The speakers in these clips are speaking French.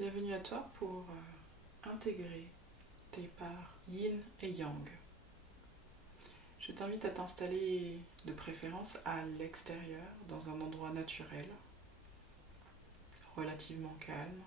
Bienvenue à toi pour intégrer tes parts yin et yang. Je t'invite à t'installer de préférence à l'extérieur, dans un endroit naturel, relativement calme,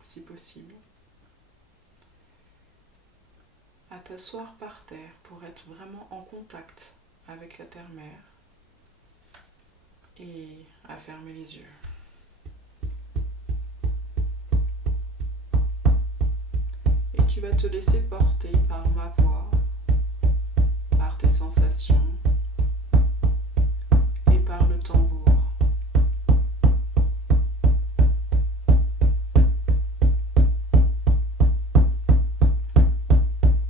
si possible. À t'asseoir par terre pour être vraiment en contact avec la terre-mère et à fermer les yeux. Et tu vas te laisser porter par ma voix, par tes sensations et par le tambour.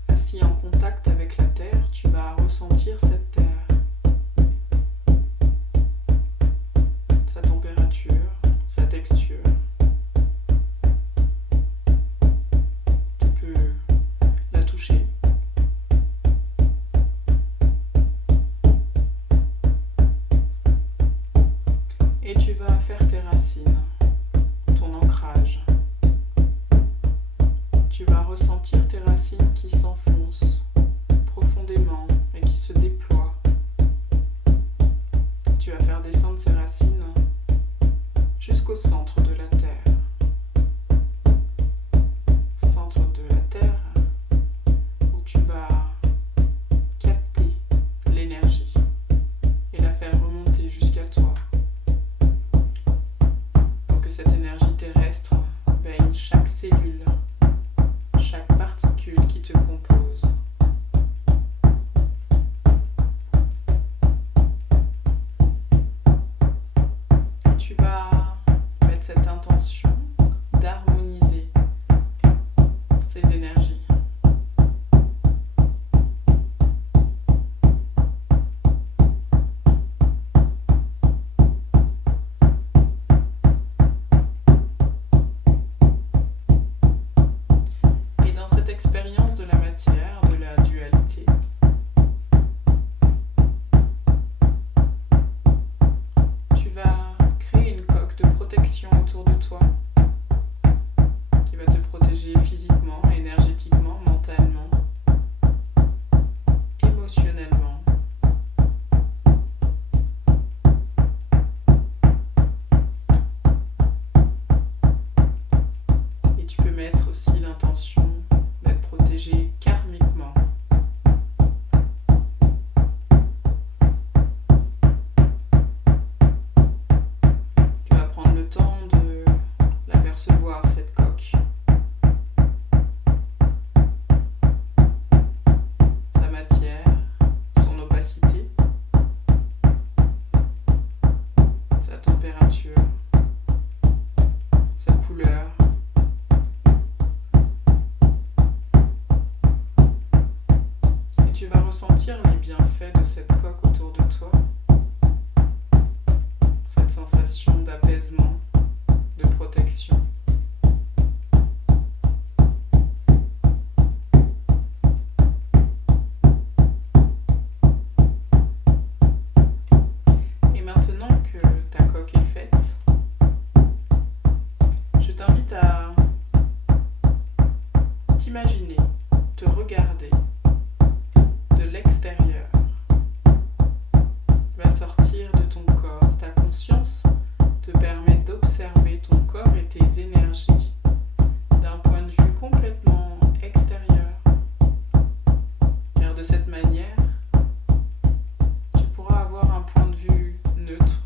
Assis en contact avec la terre, tu vas ressentir cette terre, sa température, sa texture. Tu peux la toucher. Et tu vas faire tes racines, ton ancrage. Tu vas ressentir tes racines qui s'enfoncent profondément et qui se déploient. Tu vas faire descendre ces racines jusqu'au centre de la terre. Centre de la terre où tu vas capter l'énergie et la faire remonter jusqu'à toi. Pour que cette énergie terrestre baigne chaque cellule, chaque particule qui te compose. Tu vas mettre cette intention d'harmoniser ces énergies. Et dans cette expérience de la matière, de la dualité, tu vas créer une coque de protection autour de toi qui va te protéger physiquement, énergétiquement, mentalement, émotionnellement. Et tu peux mettre aussi l'intention d'être protégé karmiquement. Tu vas prendre le temps de l'apercevoir, cette coque. Sa matière, son opacité, sa température, sa couleur. Et tu vas ressentir les bienfaits de cette coque autour de toi. Cette sensation d'apaisement, de protection. Et maintenant que ta coque est faite, je t'invite à t'imaginer, te regarder de l'extérieur. Va sortir de ton corps. Ta conscience te permet d'observer ton corps et tes énergies d'un point de vue complètement extérieur. Car de cette manière, tu pourras avoir un point de vue neutre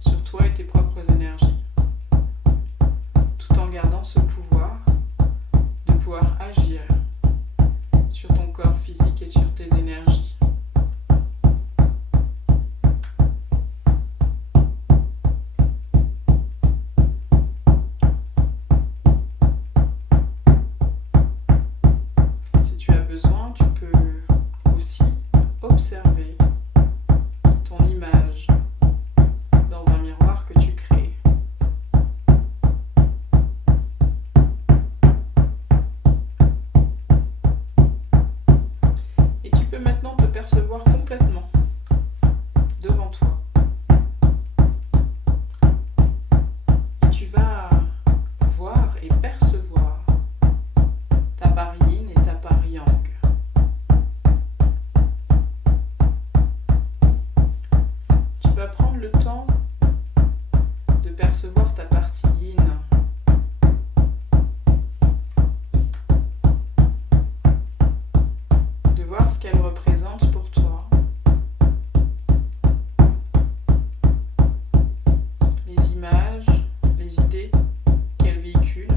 sur toi et tes propres énergies, tout en gardant ce pouvoir de pouvoir agir sur ton corps physique et sur tes énergies. Si tu as besoin, tu peux aussi observer ton image dans un miroir que tu crées. Et tu peux maintenant te percevoir complètement devant toi. Et tu vas percevoir ta partie yin, de voir ce qu'elle représente pour toi, les images, les idées qu'elle véhicule.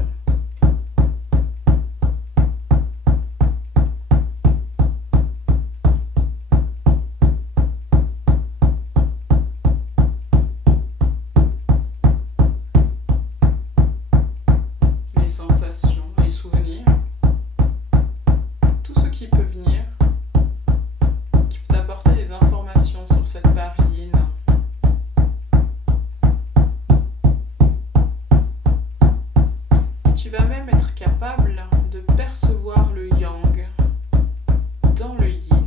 Les sensations, les souvenirs, tout ce qui peut venir, qui peut t'apporter des informations sur cette part yin. Tu vas même être capable de percevoir le yang dans le yin.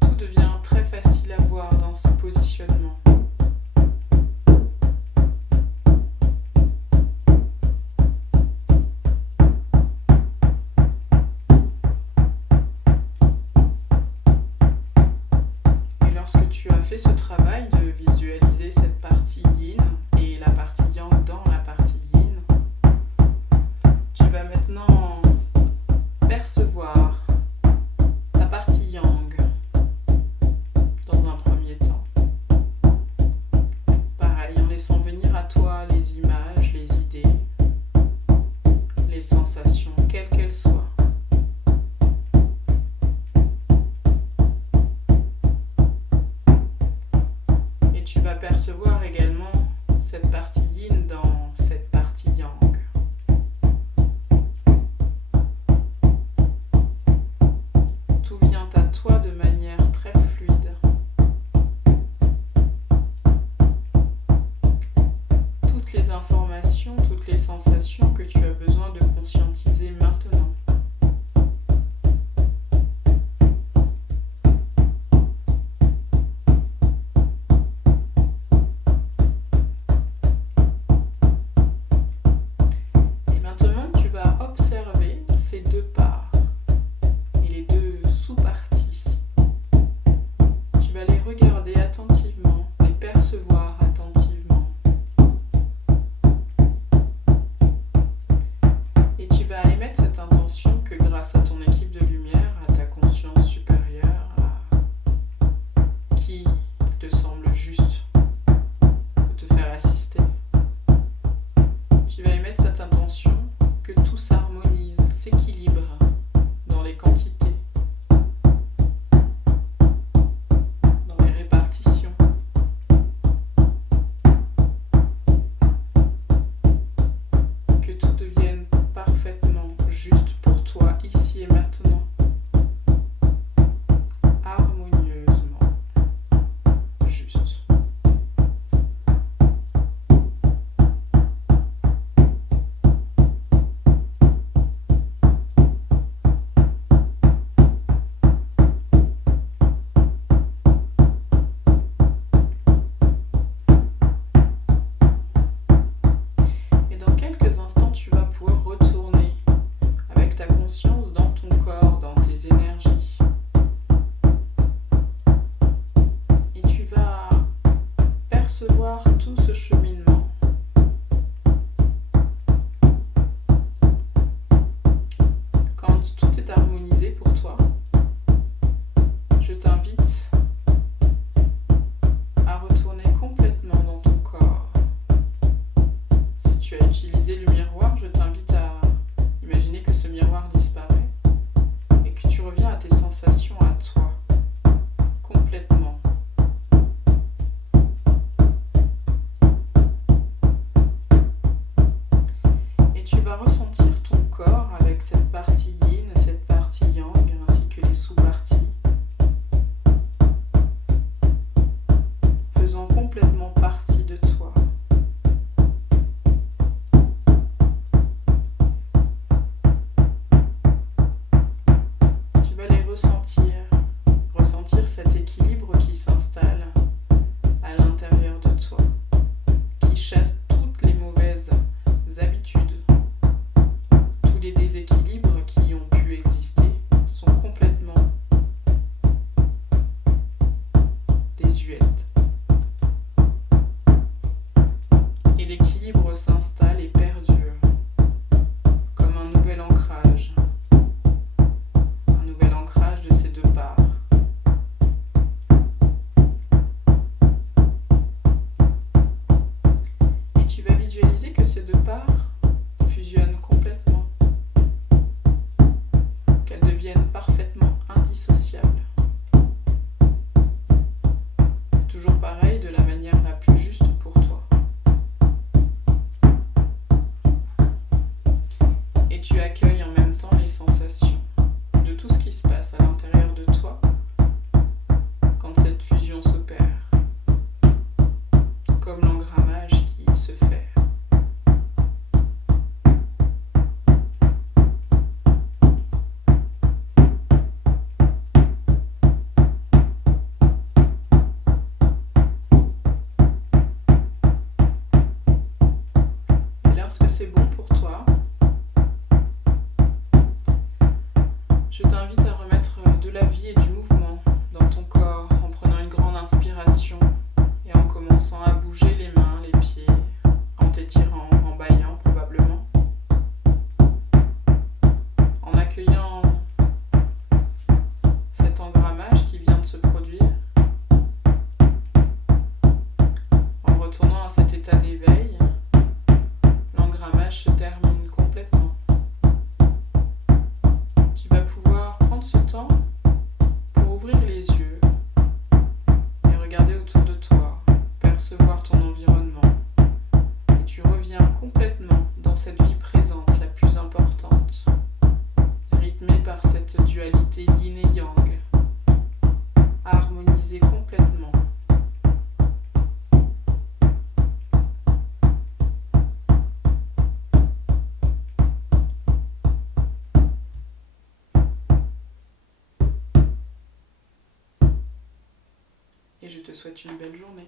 Tout devient très facile à voir dans ce positionnement. Et lorsque tu as fait ce travail de visualiser cette partie yin et la partie yang dans la partie yin, tu vas maintenant percevoir ta partie yang dans un premier temps. Pareil, en laissant venir à toi les images, les idées, les sensations, quelles qu'elles soient. Et tu vas percevoir également cette partie yin dans cette partie yang. Tout vient à toi de manière très fluide. Toutes les informations, toutes les sensations que tu as besoin de conscientiser maintenant. Et maintenant, tu vas observer ces deux parts et les deux sous-parties. Tu vas les regarder attentivement, les percevoir attentivement. Et tu vas émettre cette intention que grâce à ton équipe de lumière, à ta conscience supérieure, qui te semble juste de te faire assister, tu vas émettre cette intention que tout s'harmonise, s'équilibre dans les quantités, dans les répartitions, que tout devienne parfaitement juste pour toi ici et maintenant, harmonieusement juste. Et dans quelques instants, tu vas pouvoir retourner avec ta conscience dans ton corps, dans tes énergies. Et tu vas percevoir tout ce cheminement. Quand tout est harmonisé pour toi, je t'invite à retourner complètement dans ton corps. Si tu as utilisé le miroir, je t'invite à imaginer que ce miroir disparaît et que tu reviens à tes sensations à toi, complètement. je te souhaite une belle journée.